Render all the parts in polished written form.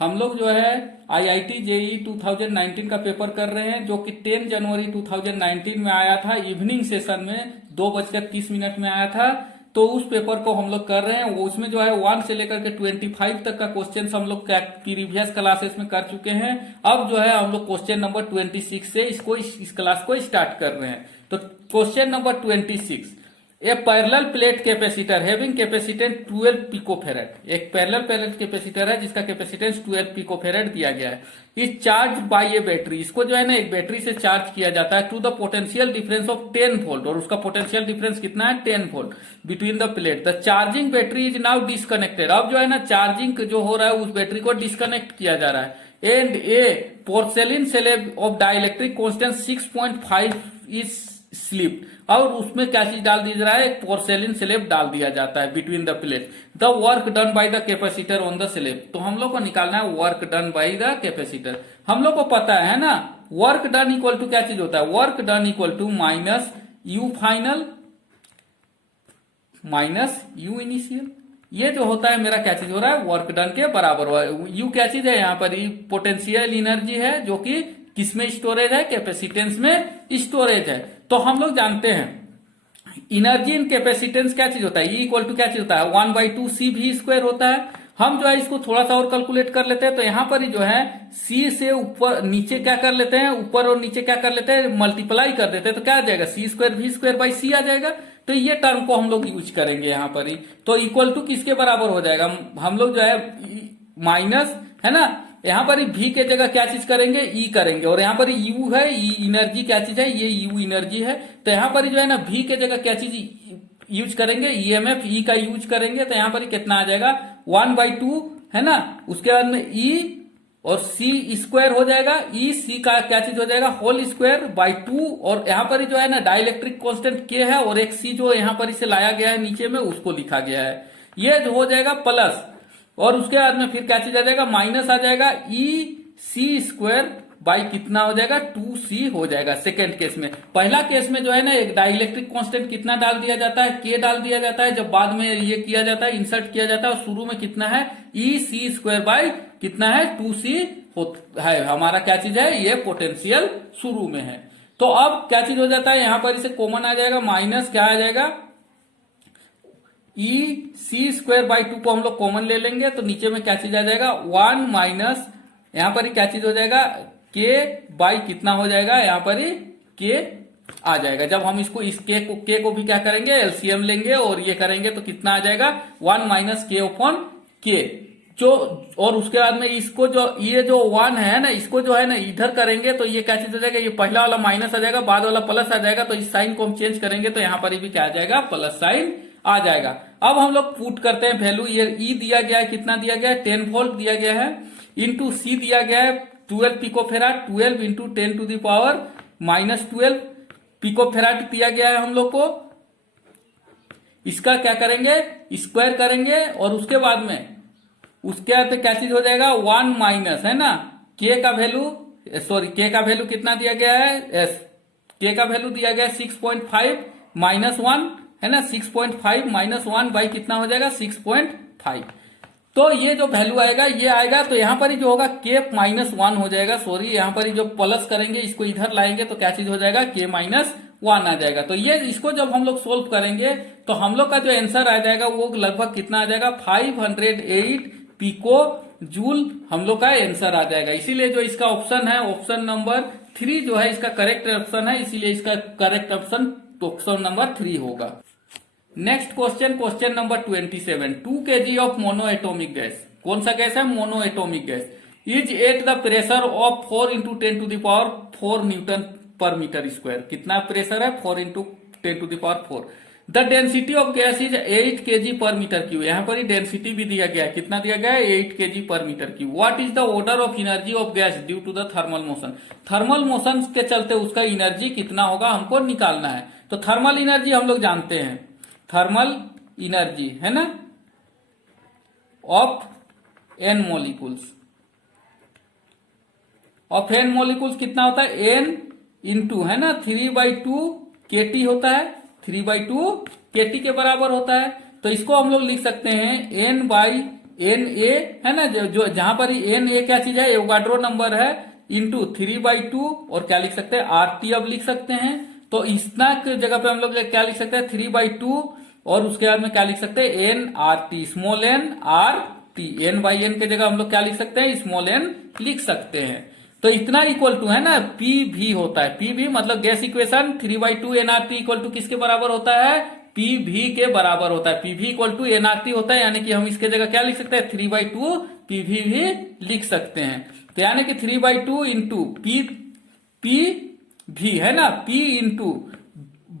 हम लोग जो है IIT JEE 2019 का पेपर कर रहे हैं, जो कि 10 जनवरी 2019 में आया था। इवनिंग सेशन में 2:30 में आया था। तो उस पेपर को हम लोग कर रहे हैं। वो उसमें जो है 1 से लेकर के 25 तक का क्वेश्चन हम लोग प्रीवियस क्लासेस में कर चुके हैं। अब जो है हम लोग क्वेश्चन नंबर 26 से इस क्लास को स्टार्ट कर रहे हैं। तो question number 26, a parallel plate capacitor having capacitance 12 picofarad. एक पैरेलल प्लेट कैपेसिटर है जिसका कैपेसिटेंस 12 पिकोफेरेड दिया गया है। इस चार्ज बाय ए बैटरी, इसको जो है ना एक बैटरी से चार्ज किया जाता है to the potential difference of 10 volt, और उसका पोटेंशियल डिफरेंस कितना है 10 volt between the plate. The charging battery is now disconnected. अब जो है ना चार्जिंग जो हो रहा है उस बैटरी को डिस्कनेक्ट किया जा रहा है। And A पोर्सेलिन slab of dielectric constant 6.5 is slip, और उसमें क्या चीज डाल दिया जा रहा है, एक पोर्सेलिन स्लैब डाल दिया जाता है between the plate. The work done by the capacitor on the slab. तो हम लोग को निकालना है work done by the capacitor. हम लोग को पता है ना वर्क डन इक्वल टू क्या चीज होता है, work done equal to minus U final minus U initial. ये जो होता है मेरा क्या चीज हो रहा है, वर्क डन के बराबर हुआ है। यू क्या चीज है, यहाँ पर पोटेंशियल एनर्जी है जो कि किसमें स्टोरेज है, कैपेसिटेंस में स्टोरेज है। तो हम लोग जानते हैं एनर्जी इन कैपेसिटेंस क्या चीज होता है, ई इक्वल टू क्या चीज होता है 1/2 CV² होता है। हम जो है इसको थोड़ा सा और कैलकुलेट कर लेते हैं। तो यहां पर ही जो है सी से ऊपर नीचे क्या कर लेते हैं, ऊपर और नीचे क्या कर लेते हैं, मल्टीप्लाई कर देते हैं। तो क्या आ जाएगा C²V²/C आ जाएगा। तो ये टर्म को हम लोग यूज करेंगे यहाँ पर ही। तो इक्वल टू किसके बराबर हो जाएगा, हम लोग जो है माइनस है ना, यहाँ पर भी के जगह क्या चीज करेंगे, ई करेंगे, और यहाँ पर यू है, ई एनर्जी क्या चीज है, ये यू एनर्जी है। तो यहाँ पर जो है ना भी के जगह क्या चीज यूज करेंगे, ईएमएफ ई का यूज करेंगे। तो यहाँ पर कितना आ जाएगा 1/2 है ना, उसके बाद में ई और C² हो जाएगा, ई सी का क्या चीज हो जाएगा होल स्क्वायर बाई 2, और यहाँ पर जो है ना डाइलेक्ट्रिक कांस्टेंट के है, और एक सी जो यहाँ पर इसे लाया गया है नीचे में उसको लिखा गया है। ये जो हो जाएगा प्लस, और उसके बाद में फिर क्या चीज आ जाएगा माइनस आ जाएगा, EC² बाई कितना हो जाएगा 2C हो जाएगा सेकेंड केस में। पहला केस में जो है ना एक डाइलेक्ट्रिक कांस्टेंट कितना डाल दिया जाता है, K डाल दिया जाता है, जब बाद में ये किया जाता है इंसर्ट किया जाता है, और शुरू में कितना है EC² बाई कितना है 2C है। हमारा क्या चीज है, ये पोटेंशियल शुरू में है। तो अब क्या चीज हो जाता है, यहां पर इसे कॉमन आ जाएगा, माइनस क्या आ जाएगा EC²/2 को हम लोग कॉमन ले लेंगे। तो नीचे में क्या चीज आ जाएगा 1 माइनस यहां पर ही क्या चीज हो जाएगा K बाई कितना हो जाएगा, यहां पर ही K आ जाएगा। जब हम इसको इस K को भी क्या करेंगे एलसीएम लेंगे और ये करेंगे तो कितना आ जाएगा 1 माइनस K/K जो, और उसके बाद में इसको जो ये जो 1 है ना, इसको जो है ना इधर करेंगे तो ये क्या चीज हो जाएगा, ये पहला वाला माइनस आ जाएगा, बाद वाला प्लस आ जाएगा। तो इस साइन को हम चेंज करेंगे तो यहाँ पर भी क्या आ जाएगा प्लस साइन आ जाएगा। अब हम लोग पुट करते हैं वैल्यू, ये ई दिया गया है, कितना दिया गया है 10 वोल्ट दिया गया है, इंटू सी दिया गया है 12 पिकोफेराड, 12 इंटू 10⁻⁻12 पिकोफेराड दिया गया है हम लोग को। इसका क्या करेंगे स्क्वायर करेंगे, और उसके बाद में उसके बाद क्या चीज हो जाएगा 1 माइनस है ना K का वैल्यू, सॉरी K का वैल्यू कितना दिया गया है, K का वैल्यू दिया गया है 6.5 माइनस 1 है ना, 6.5 माइनस 1 बाई कितना हो जाएगा 6.5। तो ये जो वैल्यू आएगा ये आएगा। तो यहाँ पर ही जो होगा K-1 हो जाएगा, सॉरी यहाँ पर ही जो प्लस करेंगे इसको इधर लाएंगे तो क्या चीज हो जाएगा K-1 आ जाएगा। तो ये इसको जब हम लोग सोल्व करेंगे तो हम लोग का जो आंसर आ जाएगा वो लगभग कितना आ जाएगा 508 पिको जूल हम लोग का आंसर आ जाएगा। इसीलिए जो इसका ऑप्शन है ऑप्शन नंबर 3 जो है इसका करेक्ट ऑप्शन है, इसीलिए इसका करेक्ट ऑप्शन नंबर 3 होगा। Next question, question number 27, 2 kg of mono atomic gas, कौन सा गैस है mono atomic gas, is at the pressure of 4 into 10⁻⁴ Newton पर मीटर स्क्वायर। कितना प्रेशर है 4 into 10⁻⁴। The density of gas is 8 kg पर metre cube. यहाँ पर ही density भी दिया गया है, कितना दिया गया है 8 kg पर metre cube. What is the order of energy of gas due to the thermal motion. Thermal motion के चलते उसका एनर्जी कितना होगा हमको निकालना है। तो थर्मल एनर्जी हम लोग जानते हैं, थर्मल एनर्जी है ना of n molecules, of n molecules कितना होता है n इंटू है ना 3/2 kT होता है, 3/2 kT के बराबर होता है। तो इसको हम लोग लिख सकते हैं n/2 एन ए है ना, जो जहां पर एन ए क्या चीज है, एवोगाड्रो नंबर है, इंटू 3/2 और क्या लिख सकते हैं, RT अब लिख सकते हैं। तो इतना जगह पे हम लोग क्या लिख सकते हैं, 3/2 और उसके बाद में क्या लिख सकते हैं, NRT, small n RT, n/n के जगह हम लोग क्या लिख सकते हैं, स्मॉल n लिख सकते हैं। तो इतना इक्वल टू है ना PV होता है, PV मतलब gas equation 3/2 NRT equal to किसके बराबर होता है, PV के बराबर होता है। PV इक्वल टू NRT होता है, यानी कि हम इसके जगह क्या लिख सकते हैं, 3/2 PV भी लिख सकते हैं। तो यानी कि 3/2 इंटू PV है ना, P इंटू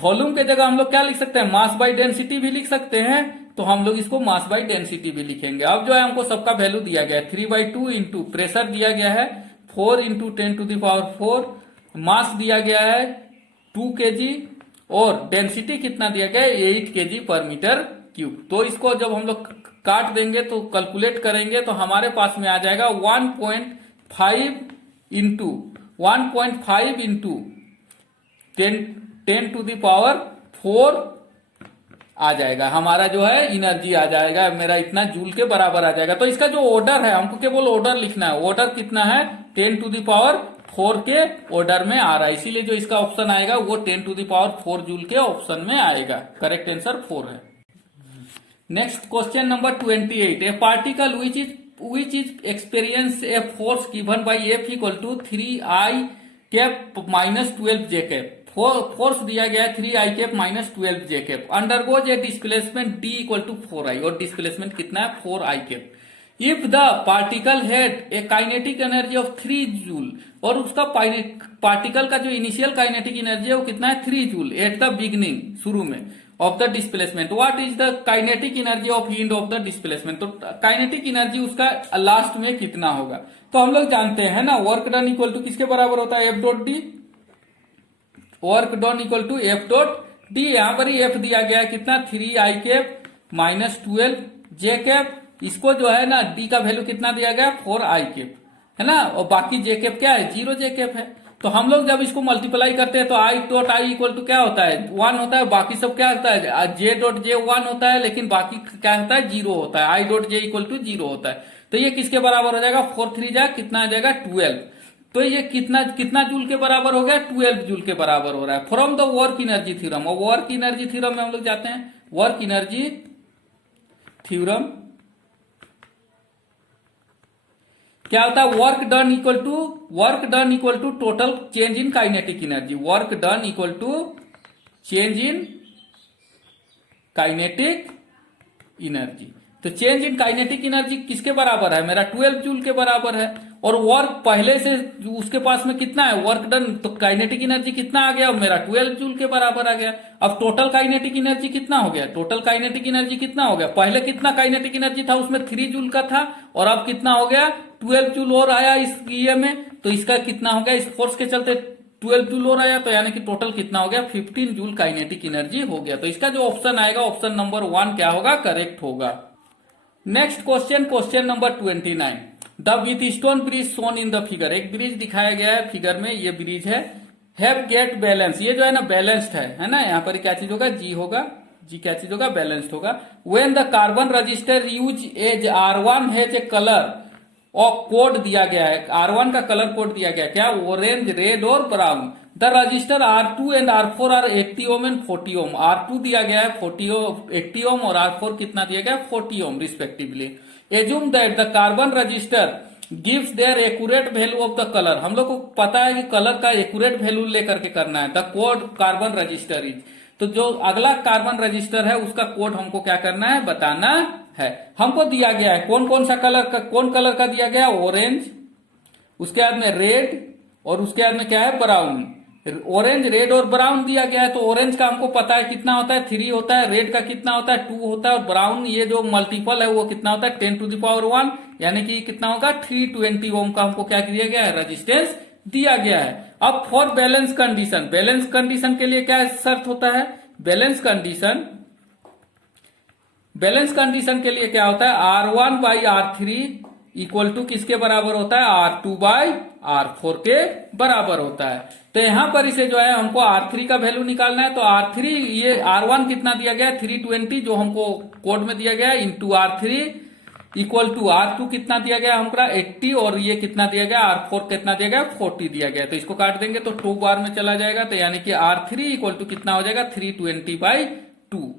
वॉल्यूम के जगह हम लोग क्या लिख सकते हैं, मास बाय डेंसिटी भी लिख सकते हैं। तो हम लोग इसको मास बाय डेंसिटी भी लिखेंगे। अब जो है हमको सबका वैल्यू दिया गया है, 3/2 इंटू प्रेशर दिया गया है 4 इंटू 10⁴, मास दिया गया है 2 kg और डेंसिटी कितना दिया गया है, 8 kg पर मीटर क्यूब। तो इसको जब हम लोग काट देंगे तो कैलकुलेट करेंगे तो हमारे पास में आ जाएगा 1.5 इंटू 10⁴ आ जाएगा, हमारा जो है एनर्जी आ जाएगा, मेरा इतना जूल के बराबर आ जाएगा। तो इसका जो ऑर्डर है, हमको केवल ऑर्डर लिखना है, ऑर्डर कितना है, 10⁴ के ऑर्डर में आ रहा है, इसीलिए जो इसका ऑप्शन आएगा वो 10⁴ जूल के ऑप्शन में आएगा। करेक्ट आंसर 4 है। Next question number 28, a particle which is experience a force given by F equal to 3I cap minus 12 J cap. Force दिया गया है 3I cap minus 12 J cap, undergoes a displacement D equal to 4I, और displacement कितना है, 4I cap. If the particle had a kinetic energy of 3 joule, और उसका particle का जो इनिशियल काइनेटिक एनर्जी है वो कितना है, 3 जूल एट द बिगिनिंग, शुरू में, of the displacement, what is the kinetic energy of end of the displacement. तो काइनेटिक एनर्जी उसका लास्ट में कितना होगा। तो हम लोग जानते हैं ना, वर्क डन इक्वल टू किसके बराबर होता है, F.D, work done equal to F.D। यहां पर ही F दिया गया है कितना, 3I cap minus 12 J cap, इसको जो है ना D का वैल्यू कितना दिया गया, 4I कैप है ना, और बाकी J कैप क्या है, 0 J कैप है। तो हम लोग जब इसको मल्टीप्लाई करते हैं तो I.I इक्वल टू क्या होता है, 1 होता है, बाकी सब क्या होता है, J.J 1 होता है, लेकिन बाकी क्या होता है, 0 होता है, I.J इक्वल टू 0 होता है। तो ये किसके बराबर हो जाएगा, 4 3 जा कितना आ जाएगा, 12। तो ये कितना जूल के बराबर हो गया, 12 जूल के बराबर हो रहा है, from the work energy theorem. और वर्क एनर्जी थ्योरम में हम लोग जाते हैं, वर्क एनर्जी थ्योरम क्या होता है, work done equal to total change in kinetic energy, work done equal to change in kinetic energy. तो चेंज इन काइनेटिक एनर्जी किसके बराबर है, मेरा 12 जूल के बराबर है, और वर्क पहले से उसके पास में कितना है, वर्क डन, तो काइनेटिक एनर्जी कितना आ गया, मेरा 12 जूल के बराबर आ गया। अब टोटल काइनेटिक एनर्जी कितना हो गया, टोटल काइनेटिक एनर्जी कितना हो गया, पहले कितना काइनेटिक एनर्जी था, उसमें 3 जूल का था, और अब कितना हो गया, 12 जूल और आया इस ये में, तो इसका कितना हो गया, इस फोर्स के चलते 12 जूल और आया, तो यानी कि टोटल कितना हो गया, 15 जूल काइनेटिक एनर्जी हो गया। तो इसका जो ऑप्शन आएगा, ऑप्शन नंबर 1 क्या होगा, करेक्ट होगा। Next question number 29, the Wheatstone bridge shown in the figure. एक ब्रिज दिखाया गया है फिगर में, ये ब्रिज है, हैव गेट बैलेंस, ये जो है ना बैलेंस्ड है ना, यहाँ पर क्या चीज होगा, G होगा, G क्या चीज होगा, बैलेंस्ड होगा। When the carbon resistor used as R1 has a colour और कोड दिया गया है, R1 का कलर कोड दिया गया है क्या, ऑरेंज, रेड और brown. The resistor R2 and R4 are 80 ohm and 40 ohm. R2 दिया गया है 80 ओम और R4 कितना दिया गया है, 40 ohm respectively. Assume that the carbon resistor gives their accurate value of the colour. हम लोग को पता है कि कलर का एक्यूरेट वैल्यू लेकर के करना है। The code carbon register is, तो जो अगला कार्बन रजिस्टर है उसका कोड हमको क्या करना है, बताना है। हमको दिया गया है कौन कौन सा कलर का, कौन कलर का दिया गया, ऑरेंज, उसके बाद में रेड, और उसके बाद में क्या है, ब्राउन। ऑरेंज, रेड और ब्राउन दिया गया है, तो ऑरेंज का हमको पता है कितना होता है, 3 होता है, रेड का कितना होता है, 2 होता है, और ब्राउन ये जो मल्टीपल है वो कितना होता है, 10⁻1, यानी कि कितना होगा, 320 ओम का हमको क्या दिया गया है, रेजिस्टेंस दिया गया है। अब for balance condition, balance condition के लिए क्या शर्त होता है, बैलेंस कंडीशन के लिए क्या होता है, R1/R3 इक्वल टू किसके बराबर होता है, R2/R4 के बराबर होता है। तो यहां पर इसे जो है हमको R3 का वैल्यू निकालना है। तो R3, ये R1 कितना दिया गया है, 320 जो हमको कोड में दिया गया है, into R3 equal to R2 कितना दिया गया हमको 80 और ये कितना दिया गया R4 कितना दिया गया 40 दिया गया। तो इसको काट देंगे तो 2 बार में चला जाएगा, तो यानी कि R3 इक्वल टू कितना हो जाएगा 320/2।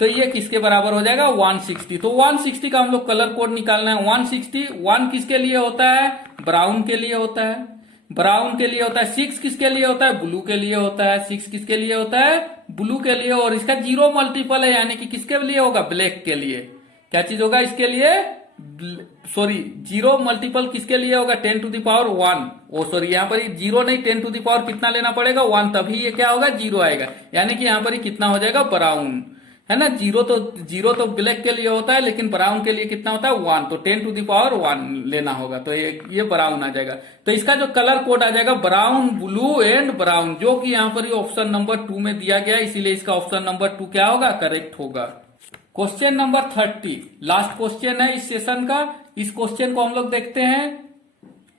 तो ये किसके बराबर हो जाएगा 160। तो 160 का हम लोग कलर कोड निकालना है। 161 किसके लिए होता है ब्राउन के लिए होता है, ब्राउन के लिए होता है। 6 किसके लिए होता है ब्लू के लिए होता है, 6 किसके लिए होता है ब्लू के लिए। और इसका 0 मल्टीपल है यानी कि किसके लिए होगा ब्लैक के लिए। क्या चीज होगा इसके लिए सॉरी 0 मल्टीपल किसके लिए होगा 10 to the power 1। Oh sorry यहाँ पर 0 नहीं 10 टू द पावर कितना लेना पड़ेगा 1, तभी ये क्या होगा 0 आएगा। यानी कि यहाँ पर कितना हो जाएगा ब्राउन है ना। 0 तो ब्लैक के लिए होता है लेकिन ब्राउन के लिए कितना होता है 1, तो 10 टू द पावर 1 लेना होगा, तो ये ब्राउन आ जाएगा। तो इसका जो कलर कोड आ जाएगा ब्राउन ब्लू एंड ब्राउन, जो कि यहाँ पर ऑप्शन नंबर 2 में दिया गया है, इसीलिए इसका ऑप्शन नंबर 2 क्या होगा करेक्ट होगा। क्वेश्चन नंबर 30 लास्ट क्वेश्चन है इस सेशन का। इस क्वेश्चन को हम लोग देखते हैं।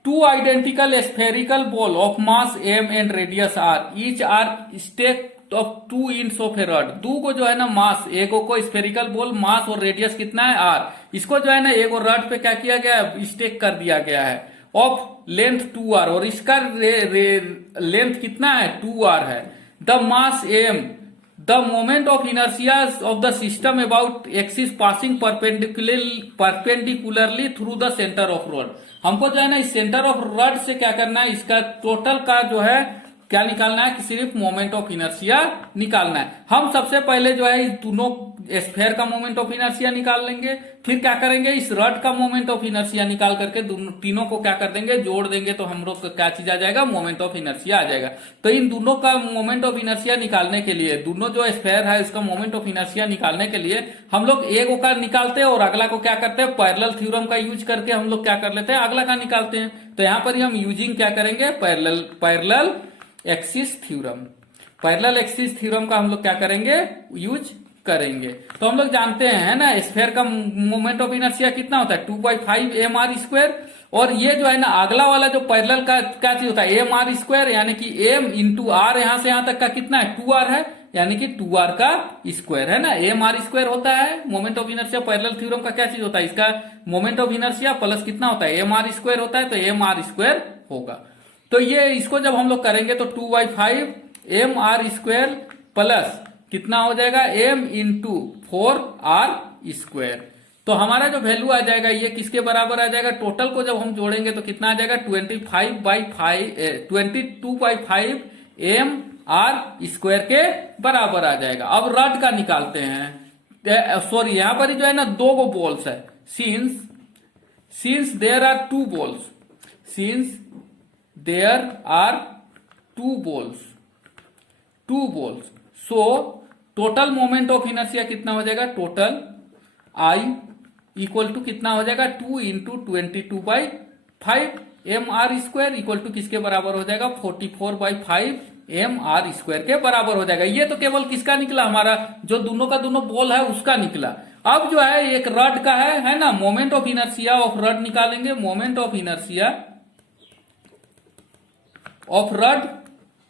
2 identical spherical ball of mass m and radius r each are stuck of 2 inch of a rod. 2 को जो है ना मास, एक को स्फेरिकल बॉल मास और रेडियस कितना है r, इसको जो है ना एक और रड पे क्या किया गया है स्टेक कर दिया गया है ऑफ लेंथ 2r, और इसका लेंथ कितना है 2r है। The mass m, the moment of inertia of the system about x is passing perpendicularly through the center of rod। हमको जो है ना इस सेंटर ऑफ रड से क्या करना है, इसका टोटल का जो है क्या निकालना है कि सिर्फ मोमेंट ऑफ इनर्शिया निकालना है। हम सबसे पहले जो है इस दोनों स्फेयर का मोमेंट ऑफ इनर्शिया निकाल लेंगे, फिर क्या करेंगे इस रड का मोमेंट ऑफ इनर्शिया निकाल करके तीनों को क्या कर देंगे जोड़ देंगे, तो हम लोग क्या चीज आ जाएगा मोमेंट ऑफ इनर्शिया आ जाएगा। तो इन दोनों का मोमेंट ऑफ इनर्शिया निकालने के लिए, दोनों जो स्फेयर है उसका मोमेंट ऑफ इनर्शिया निकालने के लिए हम लोग एक का निकालते हैं और अगला को क्या करते हैं पैरेलल थ्योरम का यूज करके हम लोग क्या कर लेते हैं अगला का निकालते हैं। तो यहाँ पर हम यूजिंग क्या करेंगे parallel axis theorem, parallel axis theorem का हम लोग क्या करेंगे यूज करेंगे। तो हम लोग जानते हैं ना स्फेयर का मोमेंट ऑफ इनर्शिया कितना होता है 2/5 mr², और ये जो है ना अगला वाला जो पैरेलल का क्या चीज होता है mr², यानी कि m इंटू r, यहां से यहां तक का कितना है 2r है, यानी कि 2r का स्क्वायर है ना। mr² होता है moment of inertia. Parallel theorem का क्या चीज होता है इसका मोमेंट ऑफ इनर्शिया प्लस कितना होता है mr² होता है, तो mr² होगा। तो ये इसको जब हम लोग करेंगे तो 2/5 mr² प्लस कितना हो जाएगा m इंटू 4r²। तो हमारा जो वैल्यू आ जाएगा ये किसके बराबर आ जाएगा, टोटल को जब हम जोड़ेंगे तो कितना आ जाएगा 22/5 mr² के बराबर आ जाएगा। अब रड का निकालते हैं। सॉरी यहाँ पर जो है ना 2 गो बॉल्स है, since there are 2 balls, since there are two balls so total moment of inertia कितना हो जाएगा टोटल I इक्वल टू कितना हो जाएगा 2 इंटू 22/5 mr² इक्वल टू किसके बराबर हो जाएगा 44/5 mr² के बराबर हो जाएगा। ये तो केवल किसका निकला हमारा जो दोनों का दोनों बॉल है उसका निकला। अब जो है एक रड का है ना moment of inertia of rod निकालेंगे। Moment of inertia of rod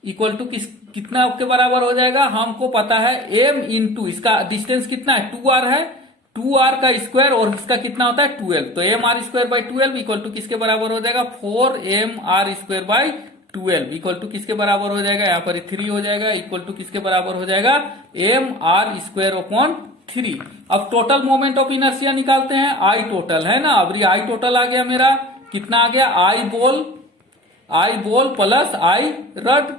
equal to कितना के बराबर हो जाएगा, हमको पता है m इंटू इसका डिस्टेंस कितना है 2r है, 2r का स्क्वायर और इसका कितना होता है 12, तो mr²/12 इक्वल टू किसके बराबर हो जाएगा 4mr²/12 इक्वल टू किसके बराबर हो जाएगा यहाँ पर 3 हो जाएगा, इक्वल टू किसके बराबर हो जाएगा mr²/3। अब टोटल मोमेंट ऑफ इनर्शिया निकालते हैं। आई टोटल है ना, अब आई टोटल आ गया मेरा कितना आ गया आई बॉल प्लस आई रड,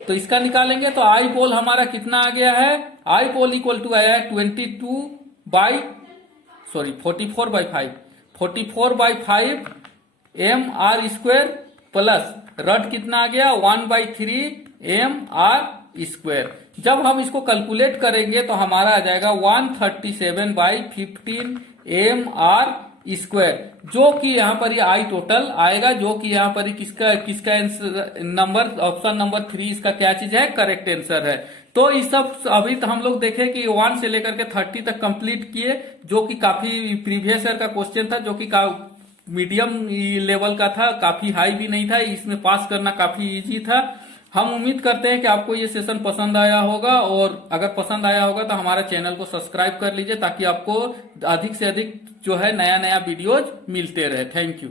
तो इसका निकालेंगे तो आई बॉल हमारा कितना आ गया है आई बॉल इक्वल टू आया है 44/5 mr² प्लस रड कितना आ गया 1/3 mr²। जब हम इसको कैलकुलेट करेंगे तो हमारा आ जाएगा 137/15 mr², जो कि यहाँ पर ये आई टोटल आएगा, जो कि यहाँ पर किसका नंबर ऑप्शन नंबर 3 इसका क्या चीज है करेक्ट आंसर है। तो इस सब अभी तो हम लोग देखे कि 1 से लेकर के 30 तक कंप्लीट किए, जो कि काफी प्रीवियस ईयर का क्वेश्चन था, जो कि मीडियम लेवल का था, काफी हाई भी नहीं था, इसमें पास करना काफी इजी था। हम उम्मीद करते हैं कि आपको ये सेशन पसंद आया होगा, और अगर पसंद आया होगा तो हमारा चैनल को सब्सक्राइब कर लीजिए ताकि आपको अधिक से अधिक जो है नया नया वीडियोज मिलते रहे। Thank you.